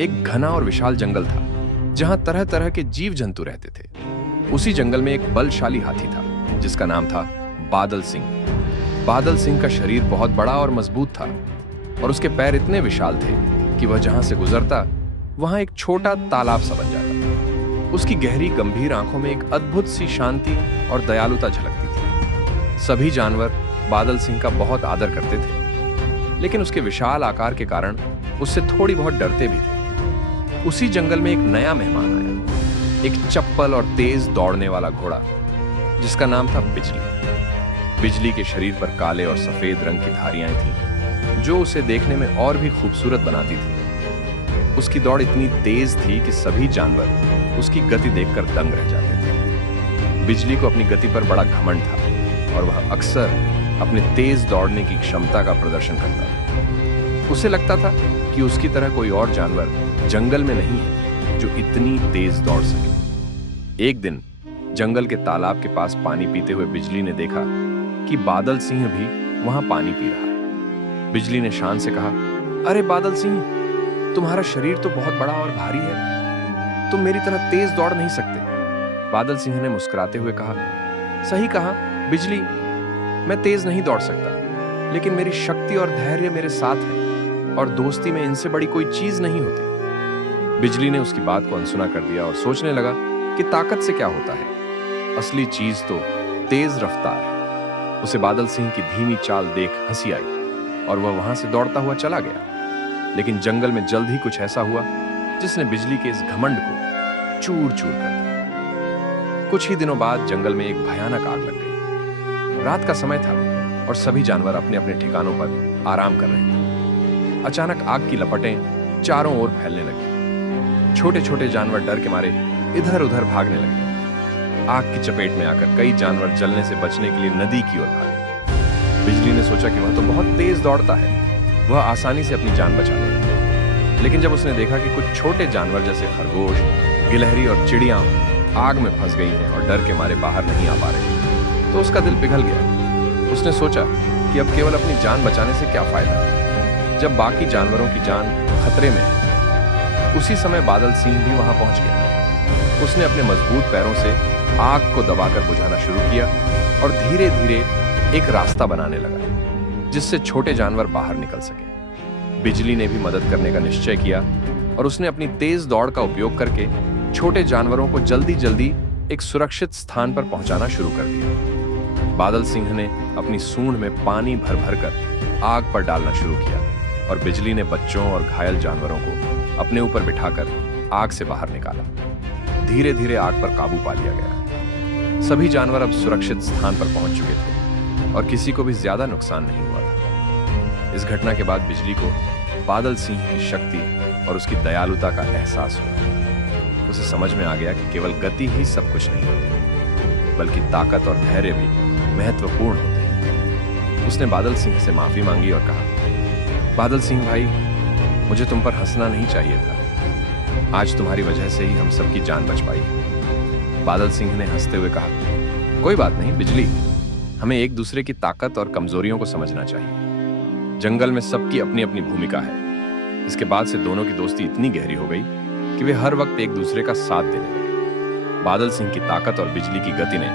एक घना और विशाल जंगल था जहां तरह तरह के जीव जंतु रहते थे। उसी जंगल में एक बलशाली हाथी था जिसका नाम था बादल सिंह। बादल सिंह का शरीर बहुत बड़ा और मजबूत था और उसके पैर इतने विशाल थे कि वह जहां से गुजरता वहां एक छोटा तालाब सा बन जाता। उसकी गहरी गंभीर आंखों में एक अद्भुत सी शांति और दयालुता झलकती थी। सभी जानवर बादल सिंह का बहुत आदर करते थे, लेकिन उसके विशाल आकार के कारण उससे थोड़ी बहुत डरते भी थे। उसी जंगल में एक नया मेहमान आया, एक चप्पल और तेज दौड़ने वाला घोड़ा जिसका नाम था बिजली। बिजली के शरीर पर काले और सफेद रंग की धारियां थीं, जो उसे देखने में और भी खूबसूरत बनाती थी। उसकी दौड़ इतनी तेज थी कि सभी जानवर उसकी गति देखकर दंग रह जाते थे। बिजली को अपनी गति पर बड़ा घमंड था और वह अक्सर अपने तेज दौड़ने की क्षमता का प्रदर्शन करता था। उसे लगता था कि उसकी तरह कोई और जानवर जंगल में नहीं है जो इतनी तेज दौड़ सके। एक दिन जंगल के तालाब के पास पानी पीते हुए बिजली ने देखा कि बादल सिंह भी वहां पानी पी रहा है। बिजली ने शान से कहा, अरे बादल सिंह, तुम्हारा शरीर तो बहुत बड़ा और भारी है, तुम मेरी तरह तेज दौड़ नहीं सकते। बादल सिंह ने मुस्कुराते हुए कहा, सही कहा बिजली, मैं तेज नहीं दौड़ सकता, लेकिन मेरी शक्ति और धैर्य मेरे साथ है और दोस्ती में इनसे बड़ी कोई चीज नहीं होती। बिजली ने उसकी बात को अनसुना कर दिया और सोचने लगा कि ताकत से क्या होता है, असली चीज तो तेज रफ्तार है। उसे बादल सिंह की धीमी चाल देख हंसी आई और वह वहां से दौड़ता हुआ चला गया। लेकिन जंगल में जल्द ही कुछ ऐसा हुआ जिसने बिजली के इस घमंड को चूर चूर कर दिया। कुछ ही दिनों बाद जंगल में एक भयानक आग लग गई। रात का समय था और सभी जानवर अपने अपने ठिकानों पर आराम कर रहे थे। अचानक आग की लपटें चारों ओर फैलने लगी। छोटे छोटे जानवर डर के मारे इधर उधर भागने लगे। आग की चपेट में आकर कई जानवर जलने से बचने के लिए नदी की ओर भागे। बिजली ने सोचा कि वह तो बहुत तेज दौड़ता है, वह आसानी से अपनी जान बचा लेगा। लेकिन जब उसने देखा कि कुछ छोटे जानवर जैसे खरगोश, गिलहरी और चिड़ियां आग में फंस गई हैं और डर के मारे बाहर नहीं आ पा रहे, तो उसका दिल पिघल गया। उसने सोचा कि अब केवल अपनी जान बचाने से क्या फायदा, जब बाकी जानवरों की जान खतरे में है। उसी समय बादल सिंह भी वहां पहुंच गया। उसने अपने मजबूत पैरों से आग को दबाकर बुझाना शुरू किया और धीरे धीरे एक रास्ता बनाने लगा जिससे छोटे जानवर बाहर निकल सके। बिजली ने भी मदद करने का निश्चय किया और उसने अपनी तेज दौड़ का उपयोग करके छोटे जानवरों को जल्दी जल्दी एक सुरक्षित स्थान पर पहुंचाना शुरू कर दिया। बादल सिंह ने अपनी सूंड में पानी भर भर कर आग पर डालना शुरू किया और बिजली ने बच्चों और घायल जानवरों को अपने ऊपर बिठाकर आग से बाहर निकाला। धीरे धीरे आग पर काबू पा लिया गया। सभी जानवर अब सुरक्षित स्थान पर पहुंच चुके थे और किसी को भी ज्यादा नुकसान नहीं हुआ था। इस घटना के बाद बिजली को बादल सिंह की शक्ति और उसकी दयालुता का एहसास हुआ। उसे समझ में आ गया कि केवल गति ही सब कुछ नहीं होती, बल्कि ताकत और धैर्य भी महत्वपूर्ण होते हैं। उसने बादल सिंह से माफी मांगी और कहा, बादल सिंह भाई, मुझे तुम पर हंसना नहीं चाहिए था। आज तुम्हारी वजह से ही हम सबकी जान बच पाई। बादल सिंह ने हंसते हुए कहा, कोई बात नहीं बिजली, हमें एक दूसरे की ताकत और कमजोरियों को समझना चाहिए। जंगल में सबकी अपनी अपनी भूमिका है। इसके बाद से दोनों की दोस्ती इतनी गहरी हो गई कि वे हर वक्त एक दूसरे का साथ देने लगे। बादल सिंह की ताकत और बिजली की गति ने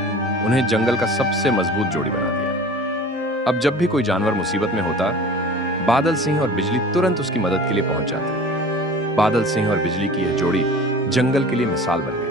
उन्हें जंगल का सबसे मजबूत जोड़ी बना दिया। अब जब भी कोई जानवर मुसीबत में होता, बादल सिंह और बिजली तुरंत उसकी मदद के लिए पहुंच जाते। बादल सिंह और बिजली की यह जोड़ी जंगल के लिए मिसाल बन गई।